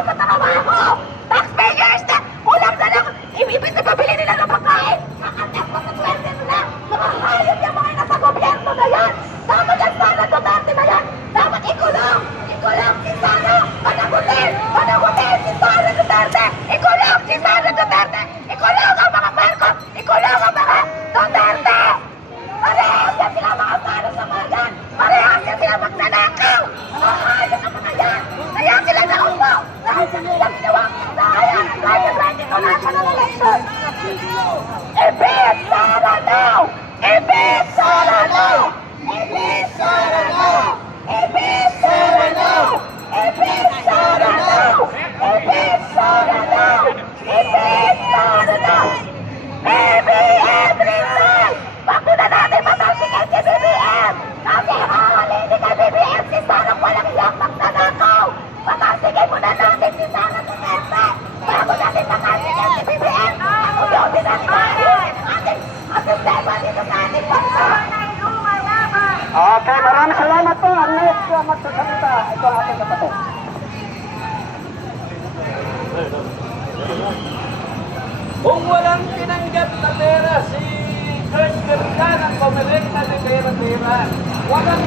sa trabaho. Taxpayers na ulam na lang ibibig na pabili nila ng pagkain. Nakatek pa sa swerte nila. Mga hayop yung mga nasa gobyerno na yan. Dapat ang Sara Duterte na yan. Dapat ikulong. Ikulong si Sara. Panagutin. Panagutin si Sara Duterte. Ikulong si Sara Duterte. Ikulong ang mga Marcos. Ikulong ang mga Duterte. Parehas yan sila mga Sara sa bayan. Parehas yan sila magnanakaw. Mga hayop ang mga yan. Kaya sila naupo. Dahil sa nilang ginawang dahil kahit sa national election. Ibig Sara now! Ibig Sara now! Ibig Sara now! Ibig Sara now! Ibig Sara now! Ibig Sara now! Ibig Sara now! BBM resign! Bakuna natin matalsikin si BBM! Kasi hahalinig kay BBM si Sara walang iyang magnanakaw! Matalsikin muna natin si Sara Duterte! Bago natin matalsikin si BBM! Uyotin natin ang sistema dito sa ating bansa! Okay, maraming salamat po. Ang next magsasalita, ito ang ating kapatid. Kung walang tinanggap na pera si Chris Garcia ng pamilya na pera-pera, walang